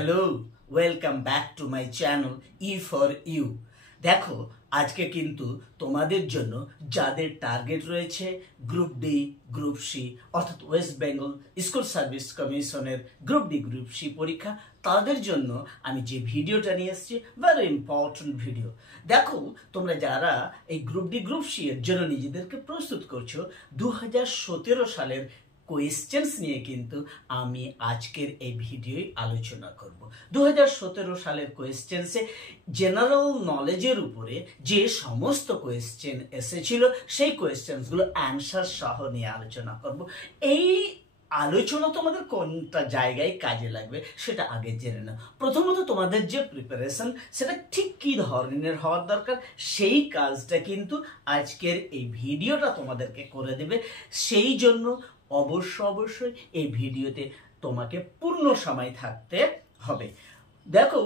Hello, welcome back to my channel E for you. দেখো, আজকে কিন্তু তোমাদের জন্য যাদের টার্গেট রয়েছে গ্রুপ ডি, গ্রুপ সি অর্থাৎ ওয়েস্ট বেঙ্গল স্কুল সার্ভিস কমিশনের গ্রুপ ডি, গ্রুপ সি পরীক্ষা, তাদের জন্য আমি যে ভিডিওটা নিয়ে এসেছি ভেরি ইম্পর্টেন্ট ভিডিও। দেখো, তোমরা যারা এই গ্রুপ ডি, গ্রুপ সি এর জন্য নিজেদেরকে প্রস্তুত করছো, 2017 সালের কোয়েশ্চেন্স নিয়ে কিন্তু আমি আজকের এই ভিডিওয় আলোচনা করব। 2017 সালের কোয়েশ্চেন্সে জেনারেল নলেজের উপরে যে সমস্ত কোয়েশ্চেন এসেছিল সেই কোয়েশ্চেন্সগুলো অ্যান্সার সহ নিয়ে আলোচনা করব। এই আলোচনা তোমাদের কোনটা জায়গায় কাজে লাগবে সেটা আগে জেনে নাও। প্রথমত, তোমাদের যে প্রিপারেশন সেটা ঠিক কী ধরনের হওয়ার দরকার সেই কাজটা কিন্তু আজকের এই ভিডিওটা তোমাদেরকে করে দেবে। সেই জন্য অবশ্যই এই ভিডিওতে তোমাকে পূর্ণ সময় থাকতে হবে। দেখো,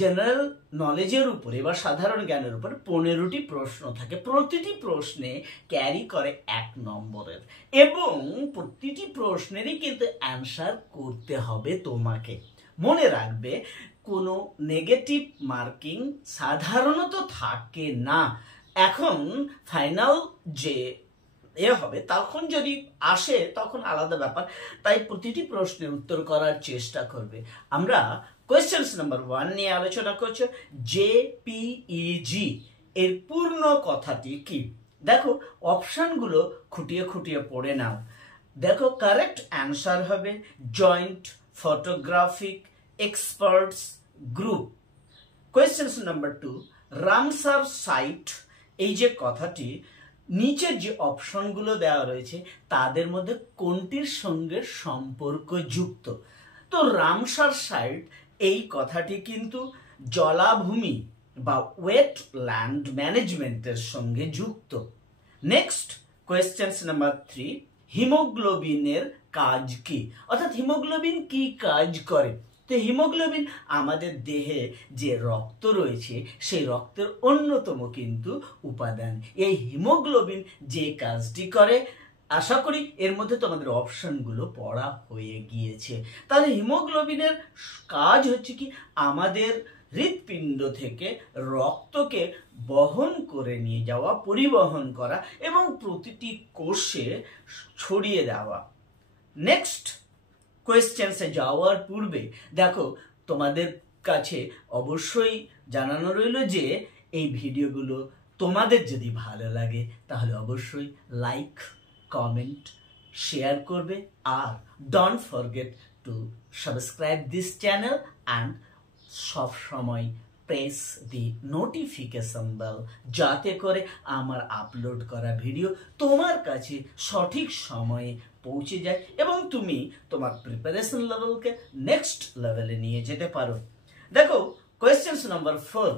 জেনারেল নলেজের উপরে বা সাধারণ জ্ঞানের উপরে 15টি প্রশ্ন থাকে। প্রতিটি প্রশ্নে ক্যারি করে 1 নম্বরের এবং প্রতিটি প্রশ্নেরই কিন্তু অ্যান্সার করতে হবে তোমাকে। মনে রাখবে, কোনো নেগেটিভ মার্কিং সাধারণত থাকে না। এখন ফাইনাল যে হবে তখন যদি আসে তখন আলাদা ব্যাপার। তাই প্রতিটি প্রশ্নের উত্তর করার চেষ্টা করবে। আমরা কোয়েশ্চেন নাম্বার 1 নিয়ে আলোচনা করছি। জেপিইজি এর পূর্ণ কথাটি কি? দেখো, অপশনগুলো খুঁটিয়ে খুঁটিয়ে পড়ে নাও। দেখো, কারেক্ট অ্যান্সার হবে joint photographic experts group. Question number 2, Ramsar site, এই যে কথাটি নিচের যে অপশনগুলো দেওয়া রয়েছে তাদের মধ্যে কোনটির সঙ্গে সম্পর্কযুক্ত? তো রামসার সাইট এই কথাটি কিন্তু জলাভূমি বা ওয়েটল্যান্ড ম্যানেজমেন্টের সঙ্গে যুক্ত। নেক্সট, কোয়েশ্চেন নাম্বার 3, হিমোগ্লোবিনের কাজ কি? অর্থাৎ হিমোগ্লোবিন কি কাজ করে? তো হিমোগ্লোবিন আমাদের দেহে যে রক্ত রয়েছে সেই রক্তের অন্যতম কিন্তু উপাদান। এই হিমোগ্লোবিন যে কাজটি করে, আশা করি এর মধ্যে তোমাদের অপশনগুলো পড়া হয়ে গিয়েছে। তাহলে হিমোগ্লোবিনের কাজ হচ্ছে কি, আমাদের হৃৎপিণ্ড থেকে রক্তকে বহন করে নিয়ে যাওয়া, পরিবহন করা এবং প্রতিটি কোষে ছড়িয়ে দেওয়া। নেক্সট কোয়েশ্চেন্সে যাওয়ার পূর্বে দেখো, তোমাদের কাছে অবশ্যই জানানো রইল যে এই ভিডিওগুলো তোমাদের যদি ভালো লাগে তাহলে অবশ্যই লাইক, কমেন্ট, শেয়ার করবে। আর don't forget to subscribe this channel and সব সময় প্রেস দি নোটিফিকেশন বেল, যাতে করে আমার আপলোড করা ভিডিও তোমার কাছে সঠিক সময়ে পৌঁছে যায় এবং তুমি তোমার প্রিপারেশন লেভেলকে নেক্সট লেভেলে নিয়ে যেতে পারো। দেখো, কোয়েশ্চেন নাম্বার 4,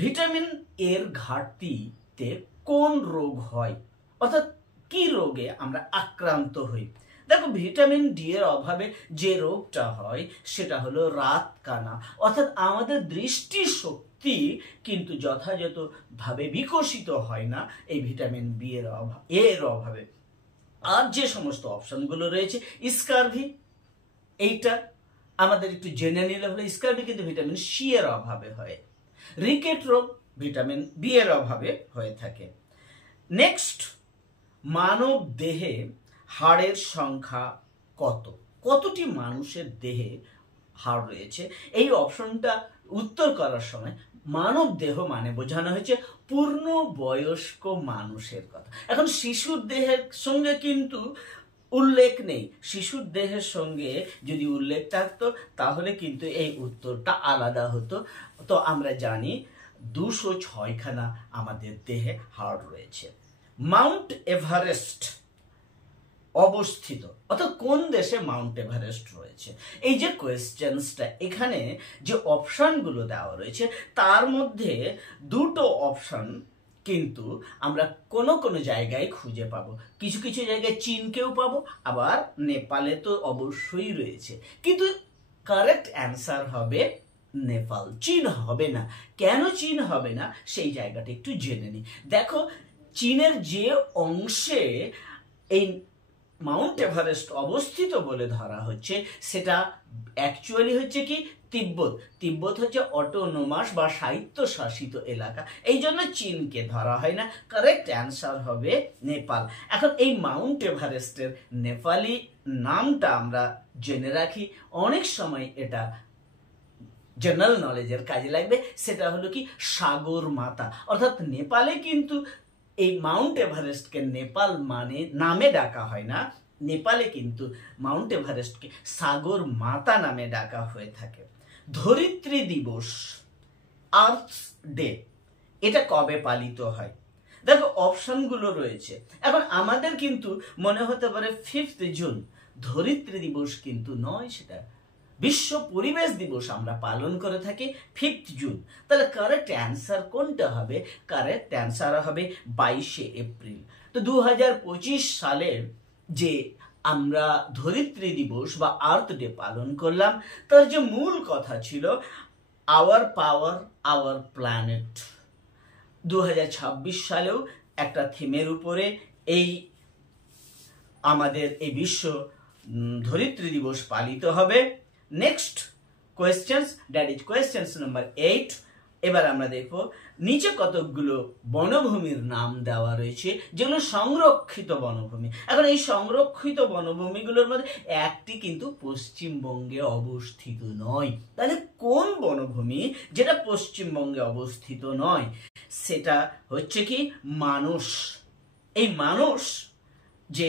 ভিটামিন এর ঘাটতিতে কোন রোগ হয়? অর্থাৎ কি রোগে আমরা আক্রান্ত হই? দেখো, ভিটামিন ডি এর অভাবে যে রোগটা হয় সেটা হলো রাত কানা। অর্থাৎ আমাদের দৃষ্টি শক্তি কিন্তু যথাযথভাবে বিকশিত হয় না এই ভিটামিন বি এর অভাবে। আর যে সমস্ত অপশনগুলো রয়েছে, স্কারভি, এইটা আমাদের একটু জেনে নিলে হলো। স্কারভি কিন্তু ভিটামিন সি এর অভাবে হয়। রিকেট রোগ ভিটামিন বি এর অভাবে হয়ে থাকে। নেক্সট, মানব দেহে হাড়ের সংখ্যা কতটি মানুষের দেহে হাড় রয়েছে? এই অপশনটা উত্তর করার সময় মানব দেহ মানে বোঝানো হয়েছে পূর্ণ বয়স্ক মানুষের কথা। এখন শিশুর দেহের সঙ্গে কিন্তু উল্লেখ নেই। শিশুর দেহের সঙ্গে যদি উল্লেখ থাকতো তাহলে কিন্তু এই উত্তরটা আলাদা হতো। তো আমরা জানি 206খানা আমাদের দেহে হাড় রয়েছে। মাউন্ট এভারেস্ট অবস্থিত, অর্থাৎ কোন দেশে মাউন্ট এভারেস্ট রয়েছে? এই যে কোয়েশ্চেন্সটা, এখানে যে অপশনগুলো দেওয়া রয়েছে তার মধ্যে 2টো অপশন কিন্তু আমরা কোনো জায়গায় খুঁজে পাবো। কিছু কিছু জায়গায় চীনকেও পাবো, আবার নেপালে তো অবশ্যই রয়েছে। কিন্তু কারেক্ট অ্যান্সার হবে নেপাল, চীন হবে না। কেন চীন হবে না সেই জায়গাটা একটু জেনে নিই। দেখো, চীনের যে অংশে এই মাউন্ট এভারেস্ট অবস্থিত বলে ধরা হচ্ছে, সেটা অ্যাকচুয়ালি হচ্ছে কি তিব্বত। তিব্বত হচ্ছে অটোনোমাস বা স্বায়ত্তশাসিত এলাকা, এই জন্য চীনকে ধরা হয় না। কারেক্ট অ্যান্সার হবে নেপাল। এখন এই মাউন্ট এভারেস্টের নেপালি নামটা আমরা জেনে রাখি, অনেক সময় এটা জেনারেল নলেজের কাজে লাগবে। সেটা হলো কি সাগর মাতা, অর্থাৎ নেপালে কিন্তু এই মাউন্ট এভারেস্টকে নেপাল মানে নামে ডাকা হয় না, নেপালে কিন্তু মাউন্ট এভারেস্টকে সাগর মাতা নামে ডাকা হয়ে থাকে। ধরিত্রী দিবস, আর্থ ডে, এটা কবে পালিত হয়? দেখো অপশনগুলো রয়েছে। এখন আমাদের কিন্তু মনে হতে পারে 5 জুন, ধরিত্রী দিবস কিন্তু নয়, সেটা বিশ্ব পরিবেশ দিবস আমরা পালন করে থাকি 5 জুন। তাহলে কারেক্ট অ্যান্সার কোনটা হবে? কারেক্ট অ্যান্সার হবে 22শে এপ্রিল। তো 2025 সালে যে আমরা ধরিত্রী দিবস বা আর্থ ডে পালন করলাম, তার যে মূল কথা ছিল আওয়ার পাওয়ার আওয়ার প্ল্যানেট। 2026 সালেও একটা থিমের উপরে এই আমাদের এই বিশ্ব ধরিত্রী দিবস পালিত হবে। Next questions, that is questions number 8। এবার আমরা দেখব নিচে কতগুলো বনভূমির নাম দেওয়া রয়েছে যেগুলো সংরক্ষিত বনভূমি। এখন এই সংরক্ষিত বনভূমিগুলোর মধ্যে একটি কিন্তু পশ্চিমবঙ্গে অবস্থিত নয়। তাহলে কোন বনভূমি যেটা পশ্চিমবঙ্গে অবস্থিত নয়? সেটা হচ্ছে কি মানস। এই মানস যে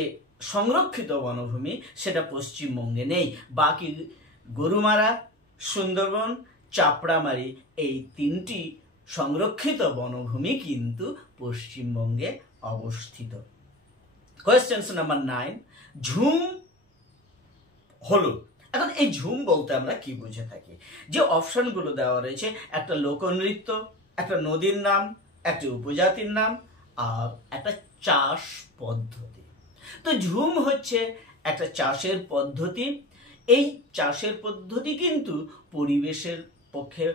সংরক্ষিত বনভূমি সেটা পশ্চিমবঙ্গে নেই। বাকি গরুমারা, সুন্দরবন, চাপড়ামারি এই 3টি সংরক্ষিত বনভূমি কিন্তু পশ্চিমবঙ্গে অবস্থিত। কোয়েশ্চেন নাম্বার 9, ঝুম হলো। এখন এই ঝুম বলতে আমরা কি বুঝে থাকি? যে অপশনগুলো দেওয়া রয়েছে, একটা লোকনৃত্য, একটা নদীর নাম, একটা উপজাতির নাম, আর একটা চাষ পদ্ধতি। তো ঝুম হচ্ছে একটা চাষের পদ্ধতি। এই চাষের পদ্ধতি কিন্তু পরিবেশের পক্ষে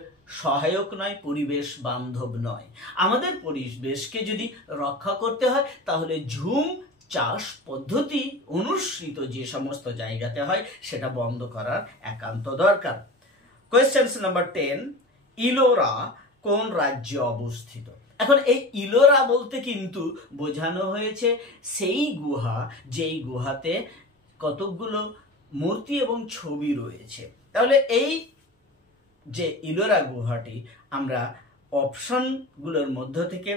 সহায়ক নয়, পরিবেশ বান্ধব নয়। আমাদের পরিবেশকে যদি রক্ষা করতে হয় তাহলে ঝুম চাষ পদ্ধতি অনুসৃত যে সমস্ত জায়গাতে হয় সেটা বন্ধ করার একান্ত দরকার। কোয়েশ্চেন নাম্বার 10, ইলোরা কোন রাজ্যে অবস্থিত? এখন এই ইলোরা বলতে কিন্তু বোঝানো হয়েছে সেই গুহা যেই গুহাতে কতকগুলো মূর্তি এবং ছবি রয়েছে। তাহলে এই যে ইলোরা গুহাটি আমরা অপশনগুলোর মধ্য থেকে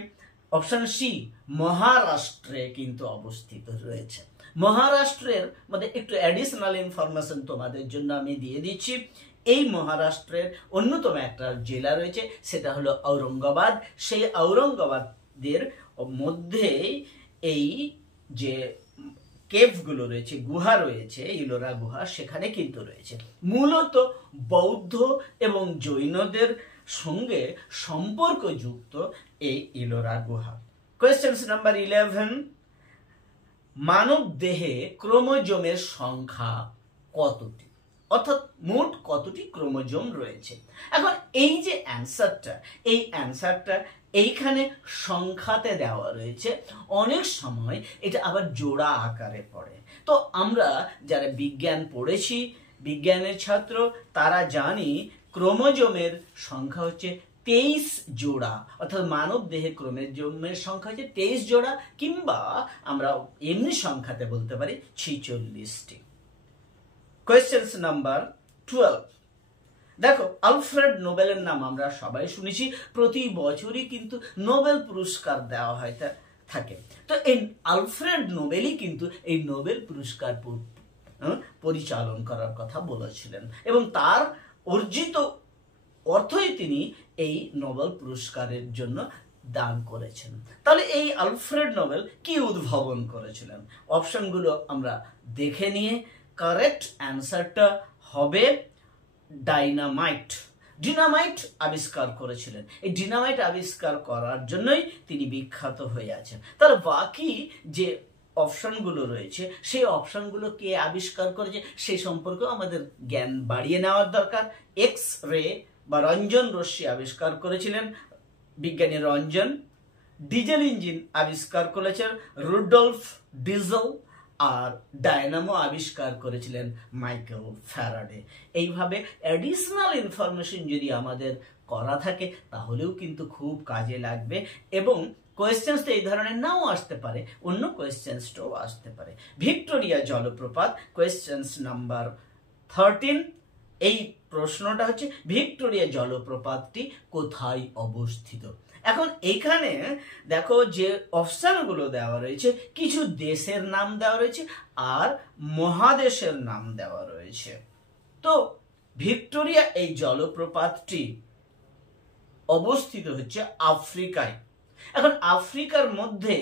অপশন সি মহারাষ্ট্রে কিন্তু অবস্থিত রয়েছে। মহারাষ্ট্রের মধ্যে একটু অ্যাডিশনাল ইনফরমেশন তোমাদের জন্য আমি দিয়ে দিচ্ছি। এই মহারাষ্ট্রের অন্যতম একটা জেলা রয়েছে, সেটা হলো ঔরঙ্গাবাদ। সেই ঔরঙ্গাবাদের মধ্যে এই যে কেভগুলো রয়েছে, গুহা রয়েছে, ইলোরা গুহা, সেখানে কিন্তু রয়েছে মূলত বৌদ্ধ এবং জৈনদের সঙ্গে সম্পর্কযুক্ত এই ইলোরা গুহা। কোয়েশ্চেন নাম্বার 11, মানব দেহে ক্রোমোজোমের সংখ্যা কতটি? অর্থাৎ মোট কতটি ক্রোমোজোম রয়েছে? এখন এই যে অ্যান্সারটা, এই অ্যান্সারটা এইখানে সংখ্যাতে দেওয়া রয়েছে। অনেক সময় এটা আবার জোড়া আকারে পড়ে। তো আমরা যারা বিজ্ঞান পড়েছি, বিজ্ঞানের ছাত্র, তারা জানি ক্রোমোজোমের সংখ্যা হচ্ছে 23 জোড়া। অর্থাৎ মানব দেহে ক্রোমোজোমের সংখ্যা হচ্ছে 23 জোড়া, কিংবা আমরা এমনি সংখ্যাতে বলতে পারি 46টি। কোয়েশ্চেন নাম্বার 12, দেখো আলফ্রেড নোবেলের নাম আমরা সবাই শুনেছি। প্রতি বছরই কিন্তু নোবেল পুরস্কার দেওয়া হয় থাকে। তো এই আলফ্রেড নোবেলই কিন্তু এই নোবেল পুরস্কার পরিচালন করার কথা বলেছিলেন, এবং তার অর্জিত অর্থই তিনি এই নোবেল পুরস্কারের জন্য দান করেছেন। তাহলে এই আলফ্রেড নোবেল কি উদ্ভাবন করেছিলেন? অপশনগুলো আমরা দেখে নিয়ে কারেক্ট অ্যান্সারটা হবে ডাইনামাইট। ডিনামাইট আবিষ্কার করেছিলেন। এই ডিনামাইট আবিষ্কার করার জন্যই তিনি বিখ্যাত হয়ে আছেন। তার বাকি যে অপশনগুলো রয়েছে সেই অপশনগুলো কে আবিষ্কার করেছে সেই সম্পর্কেও আমাদের জ্ঞান বাড়িয়ে নেওয়ার দরকার। এক্স রে বা রঞ্জন রশ্মি আবিষ্কার করেছিলেন বিজ্ঞানী রঞ্জন। ডিজেল ইঞ্জিন আবিষ্কার করেছেন রুডলফ ডিজেল। আর ডায়নামো আবিষ্কার করেছিলেন মাইকেল ফ্যারাডে। এইভাবে অ্যাডিশনাল ইনফরমেশন যদি আমাদের করা থাকে তাহলেও কিন্তু খুব কাজে লাগবে, এবং কোয়েশ্চেন্স তো এই ধরনের নাও আসতে পারে, অন্য কোয়েশ্চেন্সটাও আসতে পারে। ভিক্টোরিয়া জলপ্রপাত, কোয়েশ্চেন্স নাম্বার 13। এই প্রশ্নটা হচ্ছে ভিক্টোরিয়া জলপ্রপাতটি কোথায় অবস্থিত। এখন এখানে দেখো যে অপশনগুলো দেওয়া রয়েছে, কিছু দেশের নাম দেওয়া রয়েছে আর মহাদেশের নাম দেওয়া রয়েছে। তো ভিক্টোরিয়া এই জলপ্রপাতটি অবস্থিত হচ্ছে আফ্রিকায়। এখন আফ্রিকার মধ্যে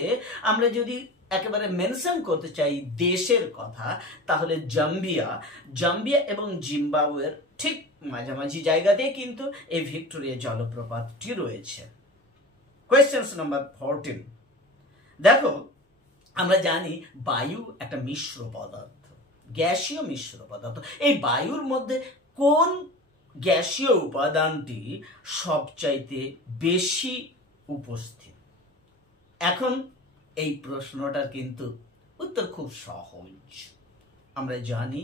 আমরা যদি একেবারে মেনশন করতে চাই দেশের কথা, তাহলে জাম্বিয়া এবং জিম্বাবুয়ের ঠিক মাঝামাঝি জায়গাতে কিন্তু এই ভিক্টোরিয়া জলপ্রপাতটি রয়েছে। Question number 14। দেখো, আমরা জানি বায়ু একটা মিশ্র পদার্থ, গ্যাসীয় মিশ্র পদার্থ। এই বায়ুর মধ্যে কোন গ্যাসীয় উপাদানটি সবচাইতে বেশি উপস্থিত? এখন এই প্রশ্নটার কিন্তু উত্তর খুব সহজ। আমরা জানি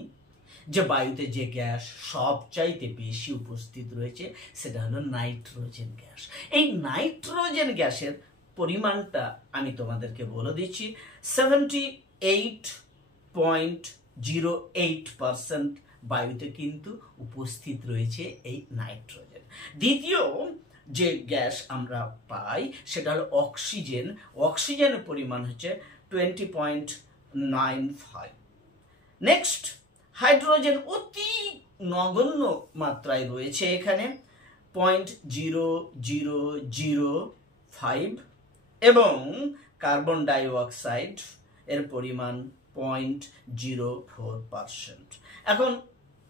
যে বায়ুতে যে গ্যাস সবচাইতে বেশি উপস্থিত রয়েছে সেটা হলো নাইট্রোজেন গ্যাস। এই নাইট্রোজেন গ্যাসের পরিমাণটা আমি তোমাদেরকে বলে দিচ্ছি, 78.08% বায়ুতে কিন্তু উপস্থিত রয়েছে এই নাইট্রোজেন। দ্বিতীয় যে গ্যাস আমরা পাই সেটা হলো অক্সিজেন। অক্সিজেনের পরিমাণ হচ্ছে 20.95। নেক্সট, হাইড্রোজেন অতি নগণ্য মাত্রায় রয়েছে এখানে 0.0005, এবং কার্বন ডাই অক্সাইড এর পরিমাণ 0.04%। এখন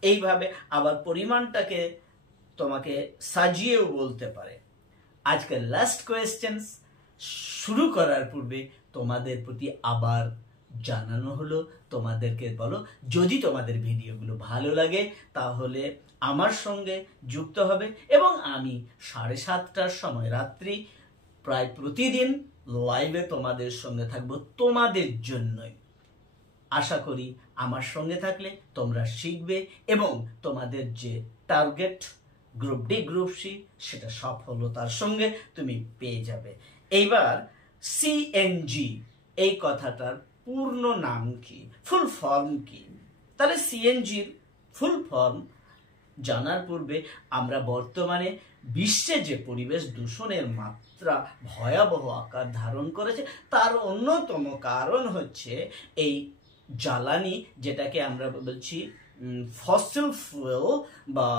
এইভাবে আবার পরিমাণটাকে তোমাকে সাজিয়েও বলতে পারে। আজকের লাস্ট কোয়েশ্চেন শুরু করার পূর্বে তোমাদের প্রতি আবার জানানো হলো, তোমাদেরকে বলো যদি তোমাদের ভিডিওগুলো ভালো লাগে তাহলে আমার সঙ্গে যুক্ত হবে, এবং আমি 7:30টার সময় রাত্রি প্রায় প্রতিদিন লাইভে তোমাদের সঙ্গে থাকবো তোমাদের জন্যই। আশা করি আমার সঙ্গে থাকলে তোমরা শিখবে এবং তোমাদের যে target group D group C সেটা সফলতার সঙ্গে তুমি পেয়ে যাবে। এইবার সিএনজি এই কথাটার পূর্ণ নাম কি, ফুল ফর্ম কি? তাহলে সিএনজির ফুল ফর্ম জানার পূর্বে আমরা বর্তমানে বিশ্বে যে পরিবেশ দূষণের মাত্রা ভয়াবহ আকার ধারণ করেছে তার অন্যতম কারণ হচ্ছে এই জ্বালানি, যেটাকে আমরা বলছি ফসিল ফুয়েল বা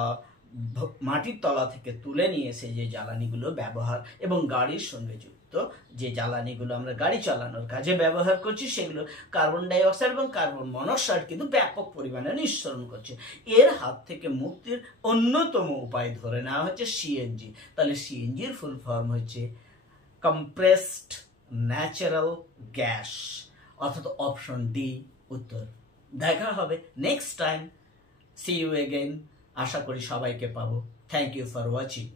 মাটির তলা থেকে তুলে নিয়ে এসে যে জ্বালানিগুলো ব্যবহার এবং গাড়ির সঙ্গে যুক্ত যে জ্বালানিগুলো আমরা গাড়ি চালানোর কাজে ব্যবহার করছি সেগুলো কার্বন ডাই অক্সাইড এবং কার্বন মনোক্সাইড কিন্তু ব্যাপক পরিমাণে নিঃসরণ করছে। এর হাত থেকে মুক্তির অন্যতম উপায় ধরে নেওয়া হচ্ছে সিএনজি। তাহলে সিএনজির ফুল ফর্ম হচ্ছে কম্প্রেসড ন্যাচারাল গ্যাস, অর্থাৎ অপশন ডি উত্তর। দেখা হবে next time. See you again. আশা করি সবাইকে পাবো। Thank you for watching.